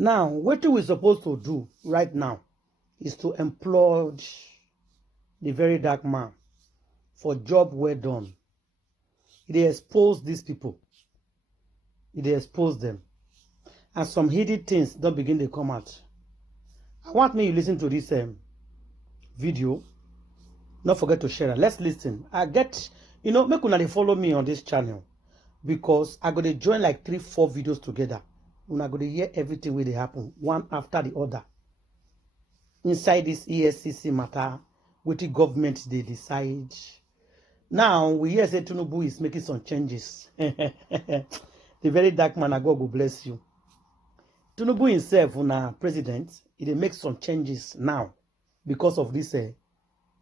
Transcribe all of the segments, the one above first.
Now, what we're supposed to do right now is to employ the very dark man for job well done. They expose these people. They expose them. And some hidden things don't begin to come out. I want me to listen to this video. Don't forget to share it. Let's listen. I get, make una follow me on this channel. Because I got to join like 3-4 videos together. Una go to hear everything where they happen, one after the other. Inside this ESCC matter, with the government they decide. Now we hear say Tinubu is making some changes. The very dark man, God will bless you. Tinubu himself, na president, he make some changes now because of this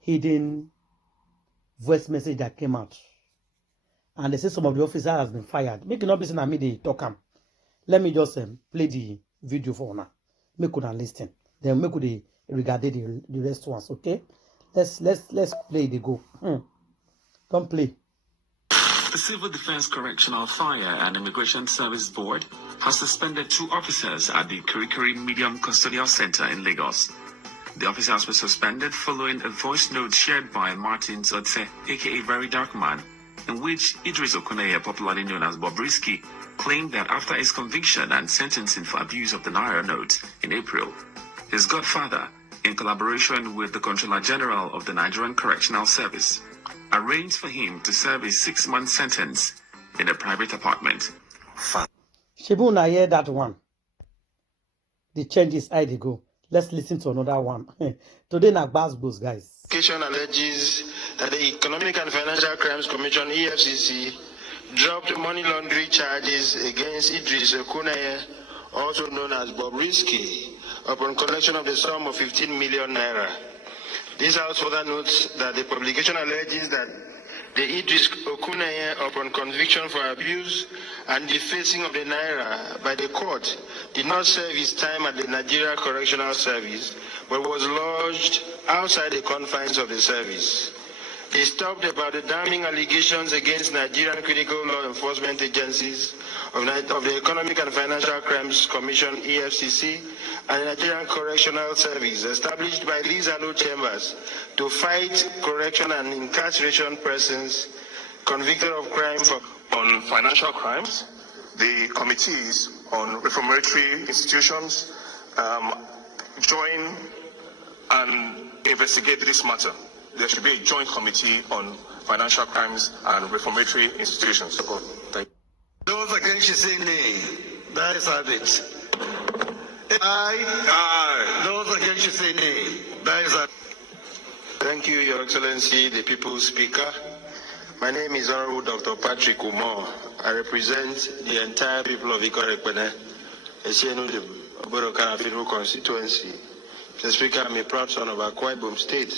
hidden voice message that came out. And they say some of the officers has been fired. Make it not be saying me they talk am. Let me just play the video for now. Make una listen. Then make the regard the rest ones. Okay? Let's play the go. Don't play. The Civil Defense Correctional Fire and Immigration Service Board has suspended 2 officers at the Kirikiri Medium Custodial Center in Lagos. The officers were suspended following a voice note shared by Martin Zotse, aka Very Dark Man, in which Idris Okuneye, popularly known as BOBRISKY, claimed that after his conviction and sentencing for abuse of the Naira note in April, his godfather, in collaboration with the Controller General of the Nigerian Correctional Service, arranged for him to serve a 6-month sentence in a private apartment. Shibuna hear that one. The changes I they go. Let's listen to another one. Today na Basbos, guys. Education alleges that the Economic and Financial Crimes Commission (EFCC) dropped money laundering charges against Idris Okuneye, also known as BOBRISKY, upon collection of the sum of 15 million naira. This house further notes that the publication alleges that the Idris Okuneye, upon conviction for abuse and defacing of the naira by the court, did not serve his time at the Nigeria Correctional Service, but was lodged outside the confines of the service. He talked about the damning allegations against Nigerian critical law enforcement agencies of the Economic and Financial Crimes Commission (EFCC) and the Nigerian Correctional Service, established by these hallowed chambers to fight correction and incarceration persons convicted of crime on financial crimes. The committees on reformatory institutions join and investigate this matter. There should be a joint committee on financial crimes and reformatory institutions. Thank you. Those against you say nay. That is it. Aye. Those against you say nay. That is it. Thank you, Your Excellency, the People's Speaker. My name is Honorable Dr. Patrick Umar. I represent the entire people of Ikorekpene, Esienudem, Oborokara Federal Constituency. Mr. Speaker, I'm a proud son of Akwa Ibom State.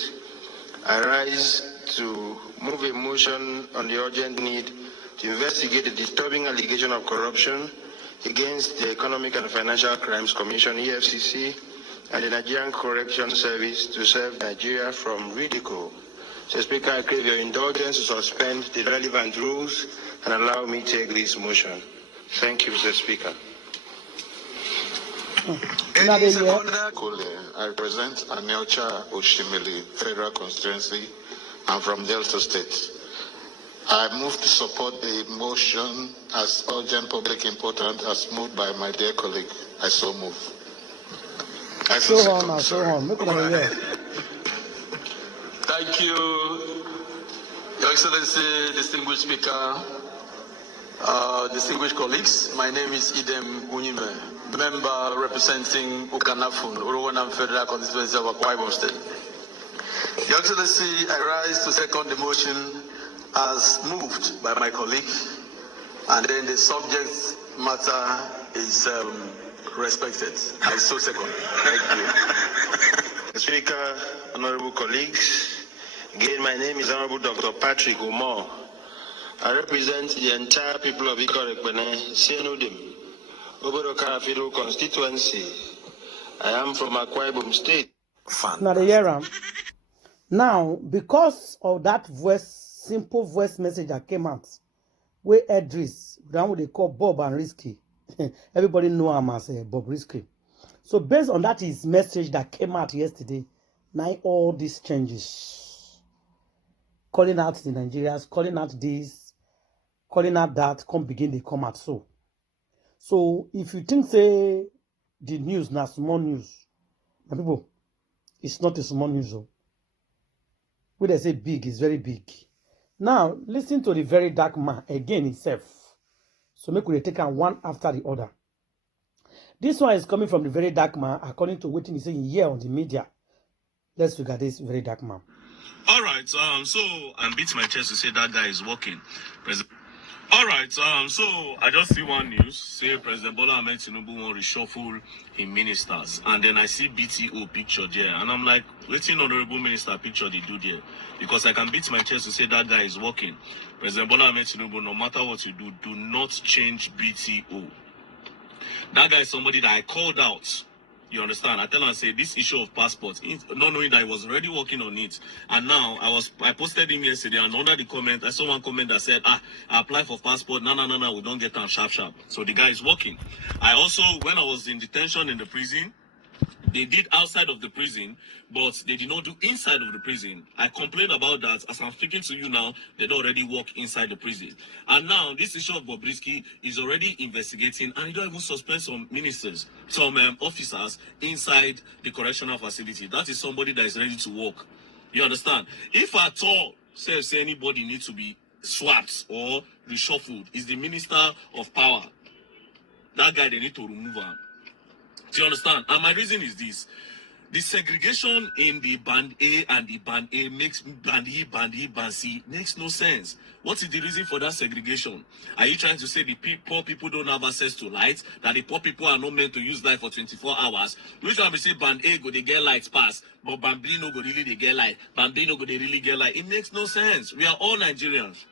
I rise to move a motion on the urgent need to investigate the disturbing allegation of corruption against the Economic and Financial Crimes Commission (EFCC) and the Nigerian Correction Service to save Nigeria from ridicule. Mr. Speaker, I crave your indulgence to suspend the relevant rules and allow me to take this motion. Thank you, Mr. Speaker. I represent Anelcha Oshimili, Federal Constituency. I'm from Delta State. I move to support the motion as urgent public importance as moved by my dear colleague. I so move. So on. Thank you, Your Excellency, distinguished Speaker, distinguished colleagues. My name is Idem Unyime, member representing Ukanafun, Uruwanam Federal Constituency of Akwa Ibom State. Your Excellency, I rise to second the motion as moved by my colleague, and then the subject matter is respected. I so second. Thank you. Speaker, honorable colleagues, again, my name is Honorable Dr. Patrick Umar. I represent the entire people of Ikorekpene, Sienudem, Oborokara Federal Constituency. I am from Akwa Ibom State. Now, because of that simple voice message that came out, where Idris, that what they call Bob and Risky, everybody know him as Bob Risky. So based on that his message that came out yesterday, now all these changes, calling out the Nigerians, calling out this, calling out that, come begin, they come out. So if you think say the news now small news, my people, it's not a small news. When they say big, it's very big. Now listen to the very dark man again himself. So make we take on one after the other. This one is coming from the very dark man, according to what he's saying here on the media. Let's look at this very dark man. All right, so I'm beating my chest to say that guy is working. All right, so I just see one news, say President Bola Ahmed Tinubu will reshuffle in ministers. And then I see BTO picture there. And I'm like, waiting honorable minister picture they do there. Because I can beat my chest to say that guy is working. President Bola Ahmed Tinubu, no matter what you do not change BTO. That guy is somebody that I called out. You understand? I tell him, I say, this issue of passport, not knowing that I was already working on it. And now, I posted him yesterday, and under the comment, I saw one comment that said, I apply for passport, no, we don't get them sharp. So the guy is working. I also, when I was in detention in the prison, they did outside of the prison, but they did not do inside of the prison. I complained about that. As I'm speaking to you now, they don't already work inside the prison. And now, this issue of BOBRISKY is already investigating, and he don't even suspend some ministers, some officers inside the correctional facility. That is somebody that is ready to work. You understand? If at all, say anybody needs to be swapped or reshuffled, is the minister of power. That guy, they need to remove him. Do you understand? And my reason is this. The segregation in the band A and the band A makes band E, band C makes no sense. What is the reason for that segregation? Are you trying to say the poor people don't have access to light? That the poor people are not meant to use light for 24 hours? Which one we say band A go they get light pass, but band B no go really they get light. Band B no go they really get light. It makes no sense. We are all Nigerians.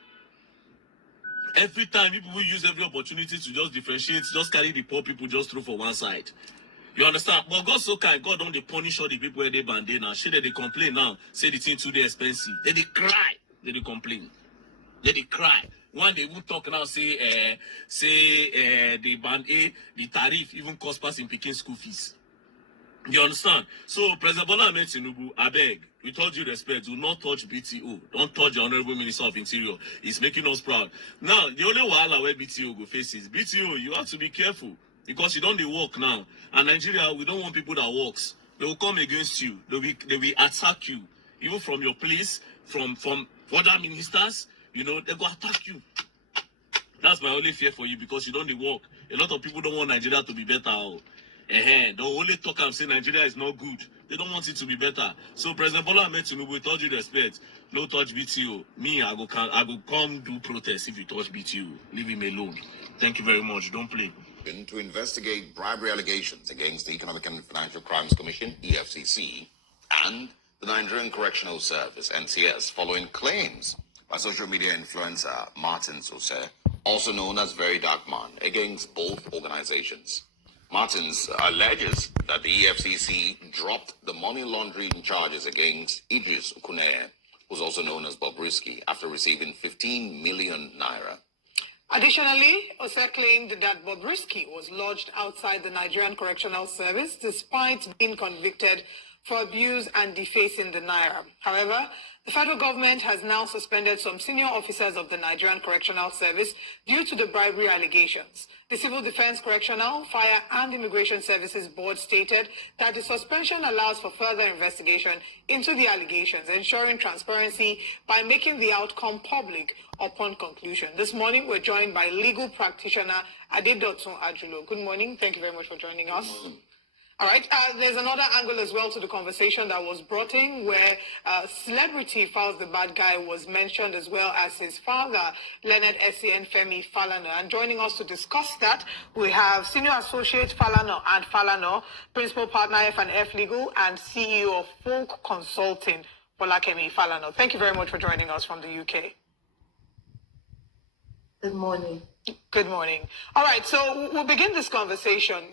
Every time people will use every opportunity to just differentiate, just carry the poor people just through for one side. You understand? But God so kind, God don't they punish all the people where they bandit now. Shit, they complain now. Say the thing too they expensive. They cry. They complain. They cry. One they will talk now, say the band A, the tariff even cost pass in picking school fees. You understand? So President Bola Ahmed Tinubu, I beg, with all due respect, do not touch BTO. Don't touch the Honorable Minister of Interior. He's making us proud. Now, the only wahala where BTO go face is BTO, you have to be careful. Because you don't they work now. And Nigeria, we don't want people that works. They will come against you. They will attack you. Even from your place, from other ministers, you know, they go attack you. That's my only fear for you because you don't they work. A lot of people don't want Nigeria to be better. They only talk and say Nigeria is not good. They don't want it to be better. So President Bola Ahmed Tinubu, with all due respect, no touch BTO. Me, I go come do protest if you touch BTO. Leave him alone. Thank you very much. Don't play. To investigate bribery allegations against the Economic and Financial Crimes Commission, EFCC, and the Nigerian Correctional Service, NCS, following claims by social media influencer Martin Sose, also known as Very Dark Man, against both organizations. Martins alleges that the EFCC dropped the money laundering charges against Idris Okuneye, who's also known as BOBRISKY, after receiving 15 million naira. Additionally, Ose claimed that BOBRISKY was lodged outside the Nigerian Correctional Service despite being convicted for abuse and defacing the naira. However, the federal government has now suspended some senior officers of the Nigerian Correctional Service due to the bribery allegations. The Civil Defense Correctional, Fire and Immigration Services Board stated that the suspension allows for further investigation into the allegations, ensuring transparency by making the outcome public upon conclusion. This morning, we're joined by legal practitioner Adedotun Ajulo. Good morning. Thank you very much for joining us. All right. There's another angle as well to the conversation that was brought in where celebrity Falz the Bad Guy was mentioned as well as his father, Leonard Esin Femi Falana. And joining us to discuss that, we have Senior Associate Falana and Falana, Principal Partner F&F Legal and CEO of Folk Consulting, Bolakemi Falana. Thank you very much for joining us from the UK. Good morning. Good morning. All right, so we'll begin this conversation,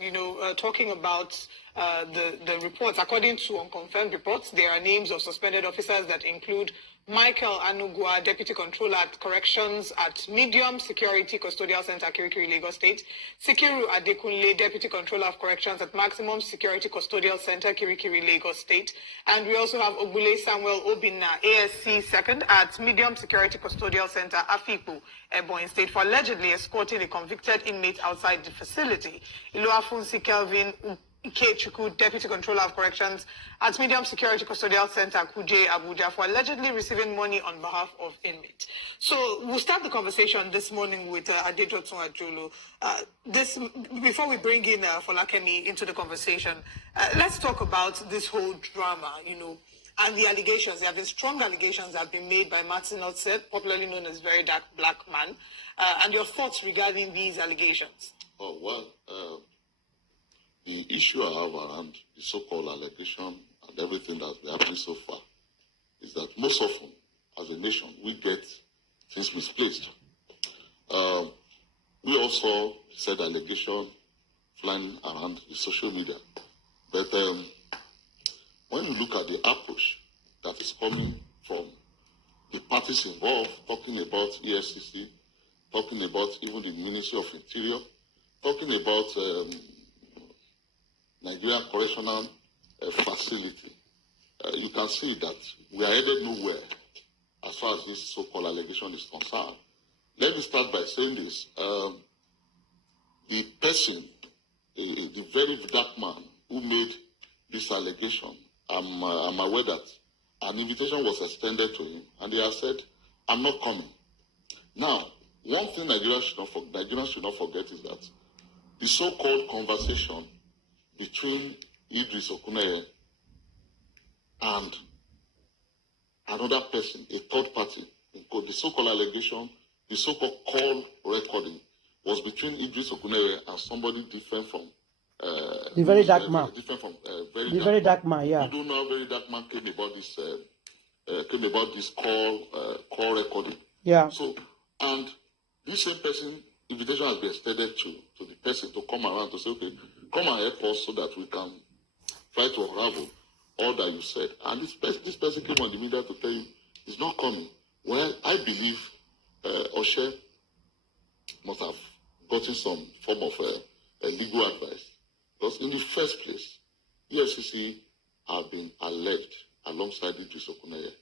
talking about the reports. According to unconfirmed reports, there are names of suspended officers that include Michael Anugua, Deputy Controller at Corrections at Medium Security Custodial Center, Kirikiri, Lagos State, Sikiru Adekunle, Deputy Controller of Corrections at Maximum Security Custodial Center, Kirikiri, Lagos State, and we also have Ogbule Samuel Obinna, ASC Second at Medium Security Custodial Center, Afipu, Ebonyi State, for allegedly escorting a convicted inmate outside the facility. Iluafunsi Kelvin Ikechukwu, Deputy Controller of Corrections at Medium Security Custodial Center, Kuje, Abuja, for allegedly receiving money on behalf of inmates. So we'll start the conversation this morning with Adejotun Ajulu. Before we bring in Folakemi into the conversation, let's talk about this whole drama, and the allegations. There have been strong allegations that have been made by Martin Otset, popularly known as Very Dark Black Man, and your thoughts regarding these allegations. Oh, well, the issue I have around the so-called allegation and everything that's been happening so far is that most often, as a nation, we get things misplaced. We also said allegation flying around the social media. But when you look at the approach that is coming from the parties involved, talking about EFCC, talking about even the Ministry of Interior, talking about Nigerian Correctional Facility, you can see that we are headed nowhere as far as this so-called allegation is concerned. Let me start by saying this. The person, the very dark man who made this allegation, I'm aware that an invitation was extended to him, and he has said, I'm not coming. Now, one thing Nigerians should not forget is that the so-called conversation between Idris Okuneye and another person, a third party, the so-called allegation, the so-called call recording was between Idris Okuneye and somebody different from the Very Dark Man. Different from Very Dark Man, yeah. We don't know how Very Dark Man came about this call recording. Yeah. So, and this same person, invitation has been extended to the person to come around to say, okay, come and help us so that we can try to unravel all that you said. And this person came on the media to tell you he's not coming. Well, I believe Oshe must have gotten some form of legal advice. Because in the first place, the FCC have been alleged alongside Idris Okuneye.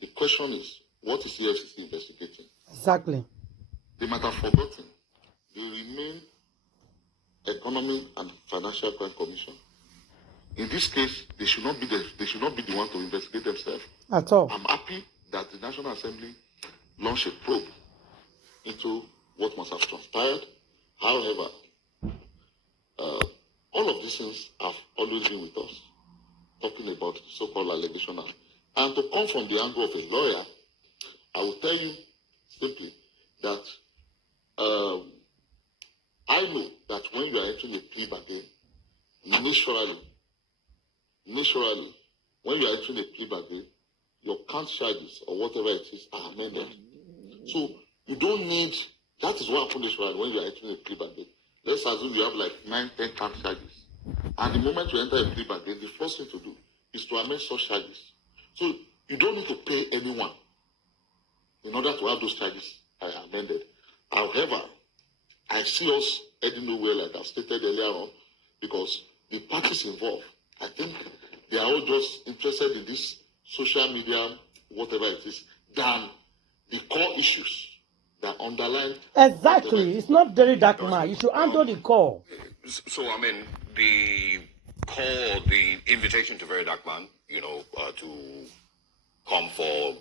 The question is, what is the FCC investigating? Exactly. They might have forgotten. They remain Economic and Financial Crime Commission. In this case, they should not be the one to investigate themselves. At all. I'm happy that the National Assembly launched a probe into what must have transpired. However, all of these things have always been with us, talking about so-called allegation. And to come from the angle of a lawyer, I will tell you simply that I know that when you are entering a plea bargain, naturally, when you are entering a plea bargain, your count charges or whatever it is are amended. So you don't need, that is what happens naturally when you are entering a plea bargain. Let's assume you have like 9, 10 count charges. And the moment you enter a plea bargain, the first thing to do is to amend such charges. So you don't need to pay anyone in order to have those charges amended. However, I see us heading nowhere, like I've stated earlier on, because the parties involved, I think they are all just interested in this social media, whatever it is, than the core issues that underline. Exactly. It's not Very Dark Man. You should handle the call. So, I mean, the call, the invitation to Very Dark Man, to come for,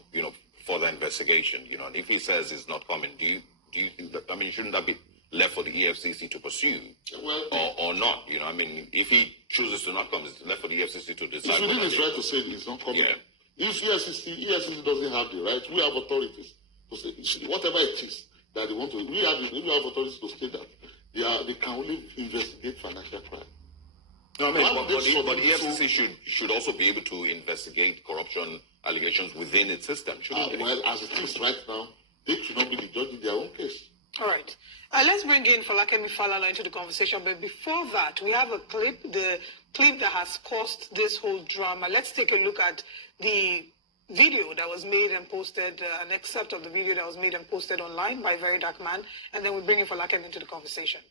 further investigation, and if he says he's not coming, do you think that, shouldn't that be left for the EFCC to pursue, or not? If he chooses to not come, it's left for the EFCC to decide. It's within his right to say he's not coming. Yeah. If EFCC doesn't have the right, we have authorities to say whatever it is that they want to. We have authorities to say that they can only investigate financial crime. No, but EFCC should also be able to investigate corruption allegations within its system, shouldn't it? Well, as it is right now, they should not be the judge in their own case. All right. Let's bring in Falakemi Falana into the conversation. But before that, we have a clip, the clip that has caused this whole drama. Let's take a look at the video that was made and posted, an excerpt of the video that was made and posted online by Very Dark Man, and then we bring in Falakemi into the conversation.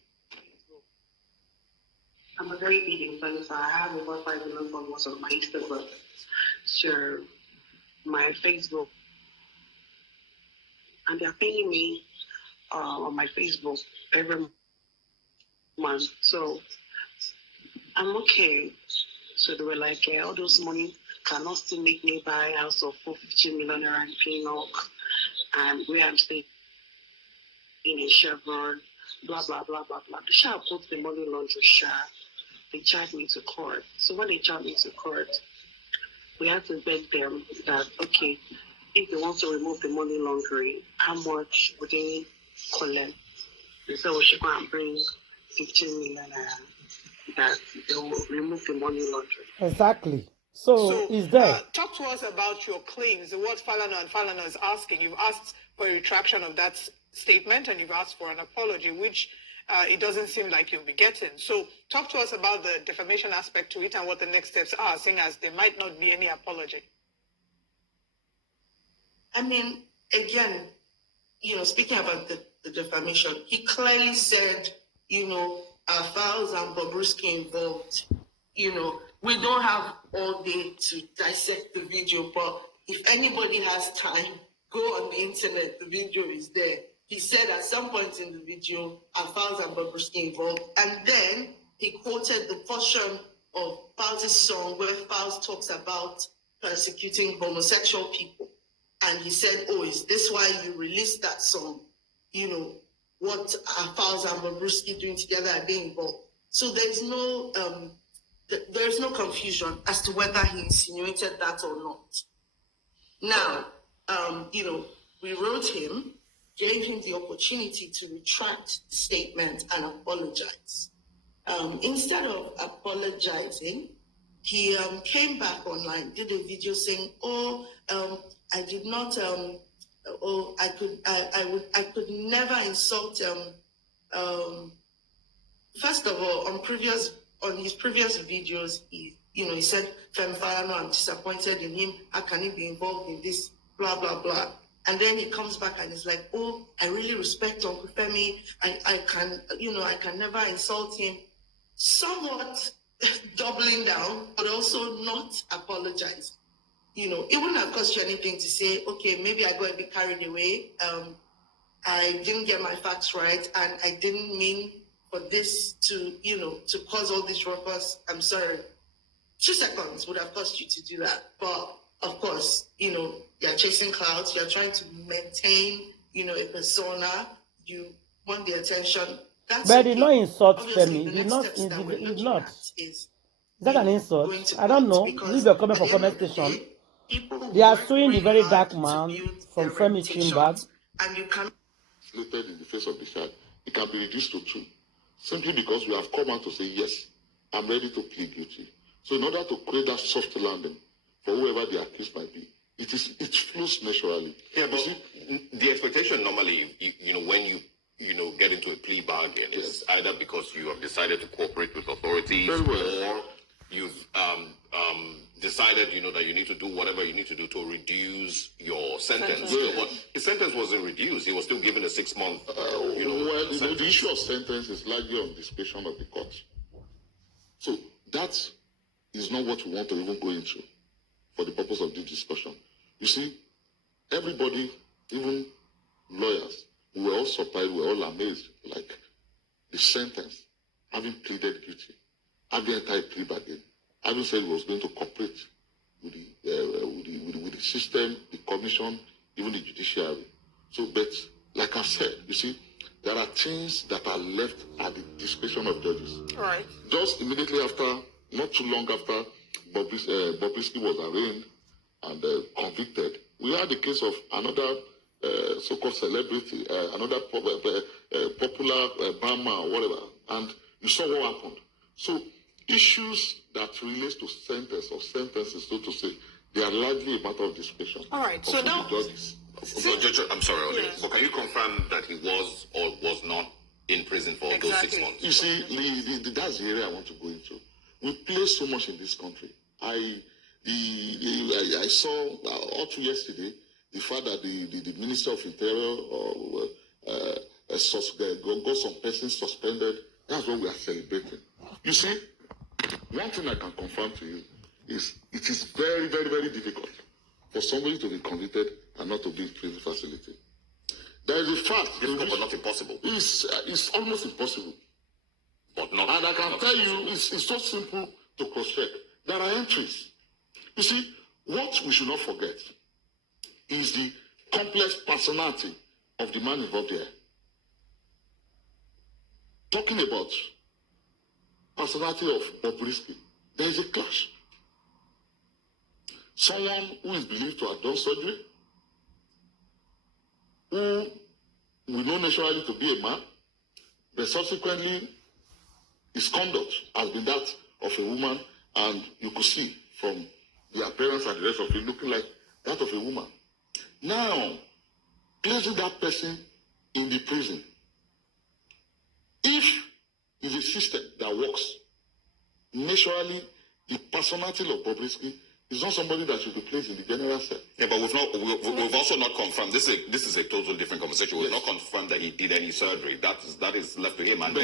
I'm a very big influencer. I have over 5 million followers on my Instagram. So my Facebook, and they're paying me on my Facebook every month. So I'm okay. So they were like, all those money cannot still make me buy a house of 450 million naira in Pinok, and where I'm staying in Chevron, blah, blah, blah, blah, blah. They shall put the money laundry share. They charged me to court. So when they charged me to court, we had to beg them that, okay, if they want to remove the money laundering, how much would they collect? And so we should go and bring 15 million that they will remove the money laundering. Exactly. So is there? Talk to us about your claims. What Falana and Falana is asking. You've asked for a retraction of that statement and you've asked for an apology, which it doesn't seem like you'll be getting. So talk to us about the defamation aspect to it and what the next steps are, seeing as there might not be any apology. I mean, again, speaking about the defamation, he clearly said, our files and BOBRISKY involved. We don't have all day to dissect the video, but if anybody has time, go on the internet, the video is there. He said at some point in the video, our files and BOBRISKY involved, and then he quoted the portion of Falz's song where Falz talks about persecuting homosexual people. And he said, is this why you released that song? What are Falz and BOBRISKY doing together? Are they involved? So there's no confusion as to whether he insinuated that or not. Now, we wrote him, gave him the opportunity to retract the statement and apologize. Instead of apologizing, he came back online, did a video saying, I did not, I could never insult, first of all, on his previous videos, he said, Femfalano, I'm disappointed in him, how can he be involved in this, blah, blah, blah. And then he comes back and is like, I really respect Uncle Femi, I can never insult him. Somewhat doubling down, but also not apologizing. It wouldn't have cost you anything to say, okay, maybe I got a bit carried away. I didn't get my facts right, and I didn't mean for this to cause all this ruckus. I'm sorry. 2 seconds would have cost you to do that. But of course, you're chasing clouds. You're trying to maintain, a persona. You want the attention. That's but okay. did not insult Obviously, Femi. the Did next not. steps that we're Did looking not. at is that an insult? going to I don't know. court, Leave your comment because for at the comment end of the section. day, people They are work suing the really Very Dark hard Man to build from their Femi reputations, Chimbag. and you can Slated in the face of the child, it can be reduced to 2, simply because we have come out to say, yes, I'm ready to plead guilty. So in order to create that soft landing for whoever the accused might be, it flows naturally. Yeah, but the expectation normally, when you get into a plea bargain, is either because you have decided to cooperate with authorities, or you've decided, that you need to do whatever you need to do to reduce your sentence. But his sentence wasn't reduced; he was still given a 6-month. The issue of sentence is largely on discretion of the court. So that is not what we want to even go into for the purpose of this discussion. You see, everybody, even lawyers, we were all surprised, we were all amazed, like the sentence, having pleaded guilty, having entered a plea bargain, having said he was going to cooperate with the system, the commission, even the judiciary. So, but like I said, you see, there are things that are left at the discretion of judges. Right. Just immediately after, not too long after BOBRISKY was arraigned and convicted, we had the case of another so-called celebrity, another popular barman or whatever, and you saw what happened. So issues that relate to sentence or sentences, so to say, they are largely a matter of discretion. All right. So now, I'm sorry, Oli, but can you confirm that he was or was not in prison for those 6 months? You see, that's the area I want to go into. We play so much in this country. I saw all through yesterday the fact that the Minister of Interior got some persons suspended. That's what we are celebrating. You see, one thing I can confirm to you is it is very, very, very difficult for somebody to be convicted and not to be in prison facility. There is a fact. Difficult, but not impossible. It's almost impossible. But not. And I can tell you, it's so simple to cross-check. There are entries. You see, what we should not forget is the complex personality of the man involved here. Talking about personality of BOBRISKY, there is a clash. Someone who is believed to have done surgery, who we know naturally to be a man, but subsequently his conduct has been that of a woman, and you could see from the appearance and the rest of it looking like that of a woman. Now, placing that person in the prison, if it's a system that works, naturally the personality of BOBRISKY is not somebody that should be placed in the general cell. Yeah, but we've also not confirmed. This is a totally different conversation. We've not confirmed that he did any surgery. That is left to him. And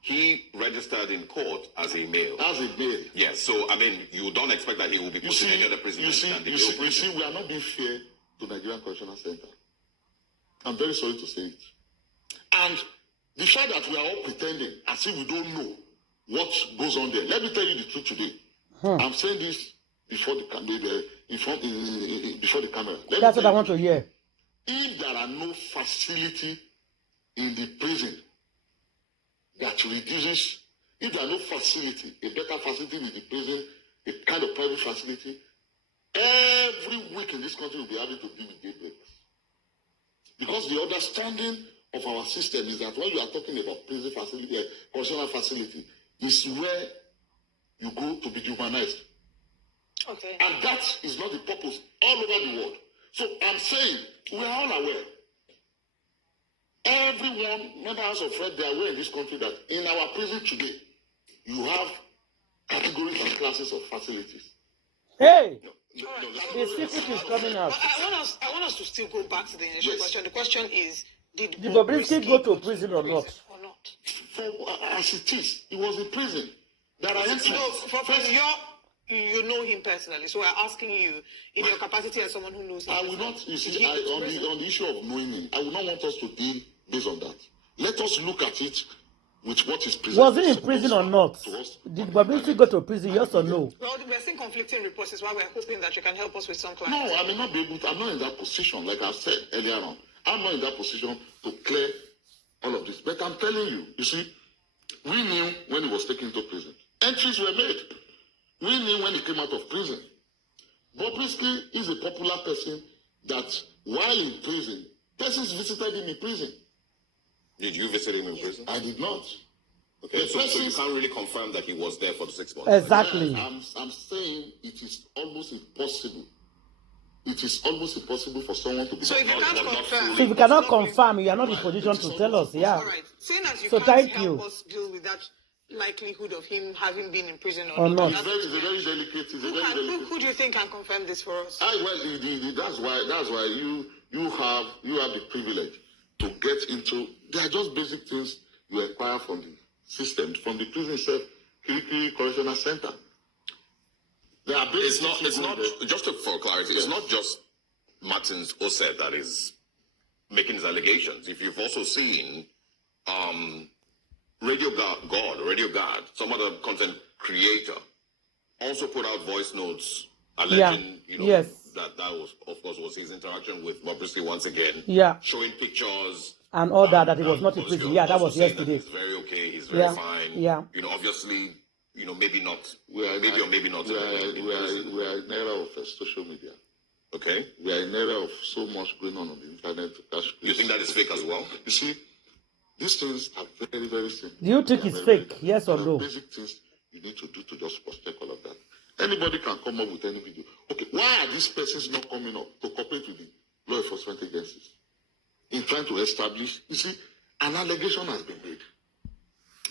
he registered in court as a male. As a male. Yes. So I mean, you don't expect that he will be put in any other prison. You see, we are not being fair to Nigerian Correctional Center. I'm very sorry to say it. And the fact that we are all pretending as if we don't know what goes on there. Let me tell you the truth today. I'm saying this before the camera. That's what I want to hear. If there are no facility in the prison that reduces, if there are no facility, a better facility in the prison, a kind of private facility, every week in this country will be able to deal with daybreaks. Because the understanding of our system is that when you are talking about prison facility, correctional facility, is where you go to be humanized. Okay. And that is not the purpose all over the world. So I'm saying, we are all aware. Everyone, members of Fred, they are aware in this country that in our prison today, you have categories and classes of facilities. Hey! The secret is coming out. I want us to still go back to the initial question. The question is, did BOBRISKY go to prison or not? As it is, he was in prison. There are entries. You know him personally, so we're asking you in your capacity as someone who knows him. I will not, you see, on the issue of knowing him, I will not want us to deal based on that. Let us look at it with what is presented. Was he in prison or not? Did BOBRISKY go to prison, yes or no? Well, we're seeing conflicting reports. Is why we're hoping that you can help us with some clarity. No, I may not be able to. I'm not in that position, like I said earlier on. I'm not in that position to clear all of this. But I'm telling you, you see, we knew when he was taken to prison. Entries were made. We knew when he came out of prison. BOBRISKY is a popular person that, while in prison, persons visited him in prison. Did you visit him in prison? I did not. Okay, so you can't really confirm that he was there for the 6 months. Exactly. I'm saying it is almost impossible. It is almost impossible for someone to be. So if you can't confirm, so if you cannot confirm, you are not in position to tell us. Yeah. All right. Saying as you so can't help us deal with that likelihood of him having been in prison or not. It's very delicate. Who do you think can confirm this for us? That's why you have the privilege to get into. They are just basic things you acquire from the system, from the prison itself, Kirikiri Correctional Center. It's not just for clarity. It's not just Martins Ose that is making his allegations. If you've also seen Radio Guard, some other content creator, also put out voice notes alleging, that was, of course, was his interaction with BOBRISKY once again. Yeah. Showing pictures. And all that he was not in prison. Yeah, that was yesterday. He's very okay. He's very fine. Yeah. Obviously, maybe not. We are in an era of social media. Okay. We are in an era of so much going on the internet. You think that is fake as well? You see, these things are very, very simple. Do you think it's fake? Yes or no? Basic things you need to do to just cross-check all of that. Anybody can come up with any video. Okay, why are these persons not coming up to cooperate with the law enforcement agencies in trying to establish, you see, an allegation has been made.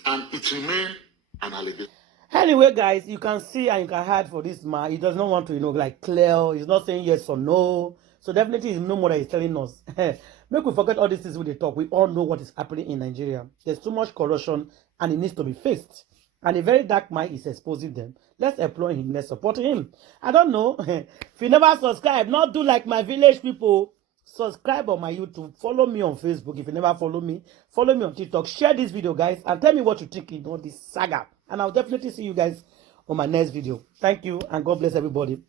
And it remains an allegation. Anyway, guys, you can see and you can hide for this man. He does not want to, like clear. He's not saying yes or no. So definitely he's no more that he's telling us. Make we forget all these things when they talk. We all know what is happening in Nigeria. There's too much corruption and it needs to be faced. And a very dark mind is exposing them. Let's employ him. Let's support him. I don't know. If you never subscribe, not do like my village people. Subscribe on my YouTube. Follow me on Facebook. If you never follow me on TikTok. Share this video, guys, and tell me what you think in all this saga. And I'll definitely see you guys on my next video. Thank you, and God bless everybody.